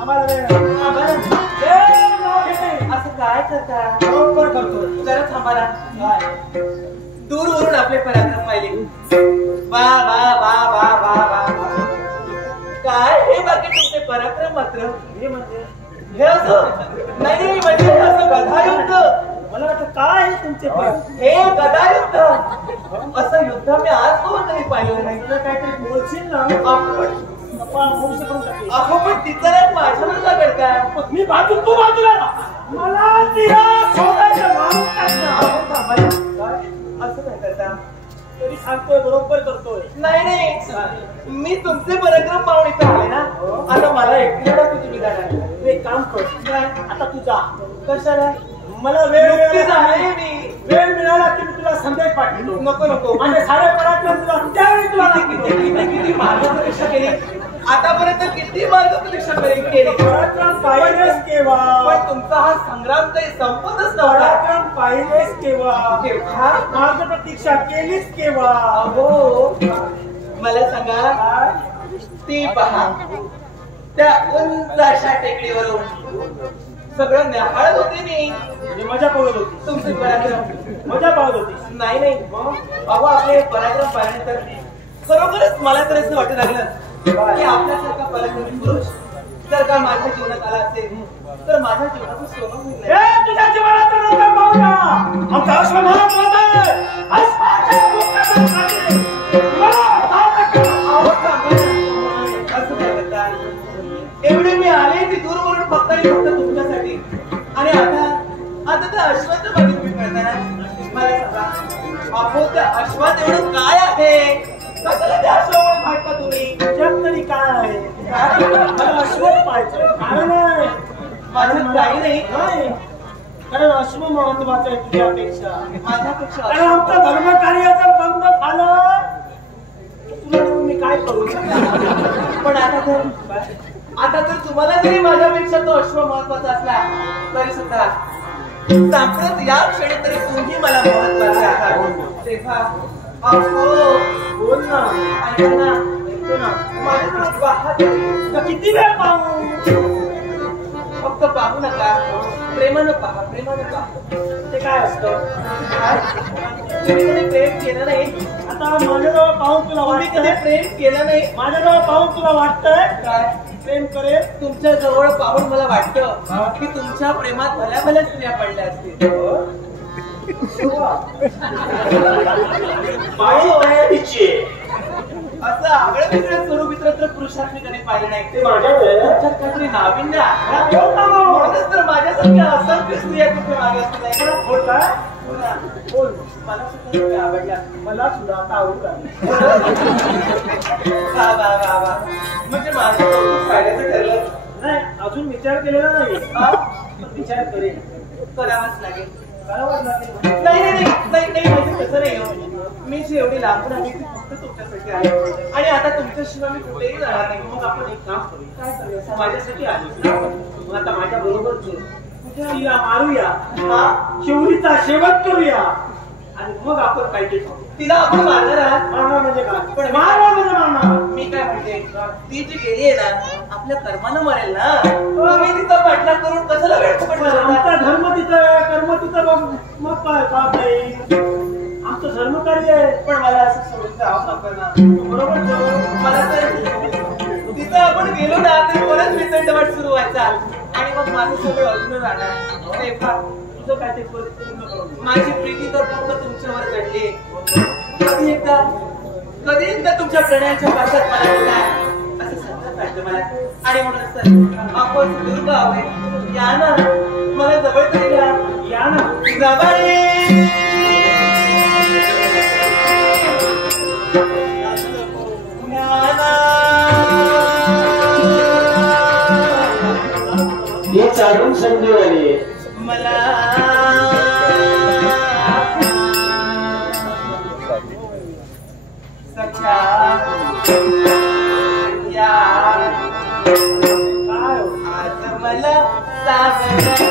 आम्हाला वेळ असं काय करता? बरोबर करतो. जरा थांबा ना. दूरवरून आपले पराक्रम पाहिले. वा वा वा वा वा वा. काय हे बाकी तुमचे पराक्रम मात्र हे म्हणजे हे असं नाही म्हणजे असं गदायुद्ध. मला वाटतं काय आहे तुमचे पण हे गदायुद्ध असं युद्ध मी आज कधी पाहिलं नाही. तुला काहीतरी बोलशील ना अहो पण तिचा राग माझ्यावर का करताय? मी बाजू तू बाजूला मला तिला सोडायचं असं काय करता? तरी सांगतोय बरोबर करतोय. नाही मी तुमचे पराक्रम पाहून इथे आले ना. आता मला एकटीला तुम्ही जाणार. एक काम कर आता तू जा. कशाला? मला वेळ मिळाला की मी तुला संदेश पाठवतो. नको आणि सारे पराक्रम तुला त्यावेळी तुला किती मार्गप्रतीक्षा केली आतापर्यंत. किती मार्गप्रतीक्षा केली. पराक्रम पाहिलेस केव्हा? पण तुमचा हा संग्राम काही संपतच नव्हता. पराक्रम पाहिलेस केव्हा? मार्गप्रतीक्षा केलीस केव्हा? हो मला सांगा. ती पहा त्या उंच अशा टेकडीवरून सगळं न्याहाळत होते मी. मजा पाहत होती. तुमचे पराक्रम मजा पाहत होती. नाही अहो आपले पराक्रम पाहिल्यानंतर खरोखरच मला तर असं वाटू लागलं की आपल्यासारखा पराक्रमी पुरुष जर का माझ्या जीवनात आला असेल तर माझ्या जीवनाचं सोनं होईल. तुझ्या जीवनात नंतर पाहूया. आमचा अश्वमहाराज बोलतोय. असं काय करता? एवढे मी आले ती दूरवरून फक्त तुमच्यासाठी. आणि आता त्या अश्वाच्या मागे तुम्ही कळताना मला सांगा. अहो त्या अश्वात एवढं काय आहे? कशाला त्या अश्वामुळे भाटता तुम्ही? जग तरी काय आहे? मला अश्वच पाहिजे. कारण माझं काही नाही. कारण अश्व महत्वाचं आहे तुझ्यापेक्षा. माझ्यापेक्षा कारण आमचं धर्मकार्याचं बंद झालं तुला मी काय करू शकतो. पण आता तर तुम्हाला जरी माझ्यापेक्षा तो अश्व महत्वाचा असला तरी सुद्धा सापडत या क्षणी तरी तुम्ही मला महत्वाचे आहात. तेव्हा अहो बोल ना. ऐका ना. येतो ना. माझ्याकडे पाहत किती वेळ पाहू? फक्त पाहू नका. प्रेमानं पहा. ते काय असतं? तुम्ही कधी प्रेम केलं नाही? आता माझ्याजवळ पाहून तुला कधी प्रेम केलं नाही? माझ्याजवळ पाहून तुला वाटतंय काय प्रेम करेल? तुमच्या जवळ पाहून मला वाटतं की तुमच्या प्रेमात भल्या स्त्रिया पडल्या असतील. असं आगळं वेगळं स्वरूप इतरत्र पुरुषात मी कधी पाहिलं नाही. ते माझ्याकडे तुमच्यात काहीतरी नाविन्य म्हणूनच तर माझ्यासारख्या असंख्य स्त्रिया तिथे मागे असतील. बोल. मला सुद्धा आवडल्या. मला सुद्धा आता आवडू लागली. म्हणजे माझं कौतुक फायद्याचं ठरलं नाही. अजून विचार केलेला नाही. विचार करेल. करावाच लागेल. करावंच लागेल. नाही म्हणजे तसं नाही. मी जी एवढी लांबून आली ती फक्त तुमच्यासाठी आहे. आणि आता तुमच्याशिवाय मी कुठेही जाणार नाही. मग आपण एक काम करूया. काय करूया? माझ्यासाठी आली. मग आता माझ्या बरोबर तिला मारूया. शिवरीचा शेवट करूया. आणि मग आपण काहीतरी तिला आपण मारणार आहात. मारणार म्हणजे काय? पण मारणार म्हणजे मारणार. मी काय म्हणते ती जी गेली आहे ना आपल्या कर्मानं मरेल ना. मी तिचा पाठलाग करून कशाला वेळ फुकट आमचा धर्म तिथं आहे. कर्म तिथं मग काय पाहत नाही. आमचं धर्मकार्य आहे. पण मला असं सोडून जावं नका ना. बरोबर. मला तर तिथं आपण गेलो ना तरी परत वितंडवाट सुरू व्हायचा. आणि मग माझं सगळं अजून राहणार. तुझं काय ते माझी प्रीती तर फक्त तुमच्यावर चढली. कधी एकदा तुमच्या प्रणयाच्या पाशात मला असं समजत वाटतं मला. आणि म्हणून सर आपण दुर्ग हवे. या ना मला जवळ तरी घ्या. या ना जवळ हे चालून संधी आली मला. सख्या या आज मला सागर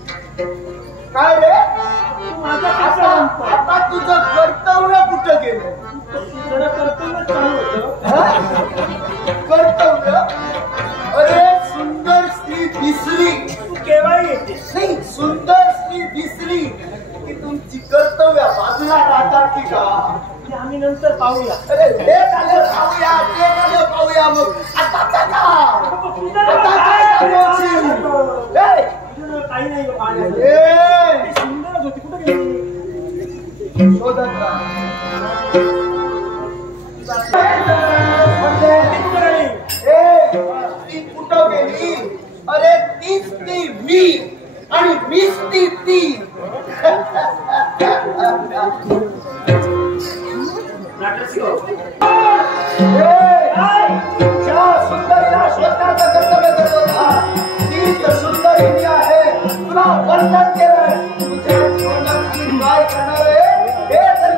काय रे आता तुझं कर्तव्य कुठं गेलं? कर्तव्य अरे सुंदर स्त्री दिसली केव्हा येते नाही सुंदर स्त्री दिसली की तुमची कर्तव्य बाजूला राहतात की का? आम्ही नंतर पाहूया. अरे ते झालं पाहूया ते झालं पाहूया मग आता काही नाही सुंदरच होती कुठे गेली शोधत ती कुठं गेली? अरे तीच ती मी आणि मीच ती सुंदरीला शोधण्याचं कर्तव्य करत होता. तीच सुंदरी मी आहे. तुला वर्णन केलंय तुझ्या जीवनात काय करणार आहे हे तर